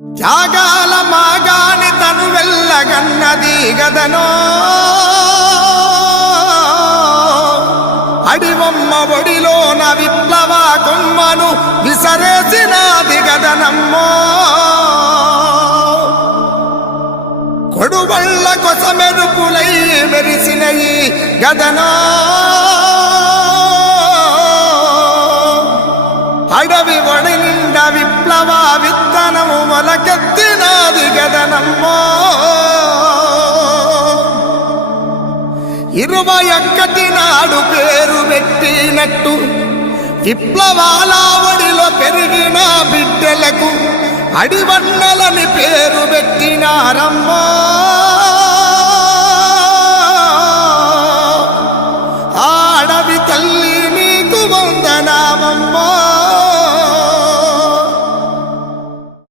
త్యాగాల మాగాని తను వెళ్ళగన్నది గదనో, అడివమ్మ ఒడిలోన విప్లవ కొమ్మను విసరేసినది గదనమ్మో. కొడువళ్ళ కొసమెరుపులై మెరిసినయి గదనో, అడవి ఒడి నిండా విప్లవ విత్తనము మొలకెత్తినది గదనమ్మో. 21 నాడు పేరు పెట్టినట్టు విప్లవాల ఒడిలో పెరిగిన బిడ్డలకు అడివన్నలని పేరు పెట్టినారమ్మో. ఆ అడవి తల్లి నీకు వందనామమ్మో.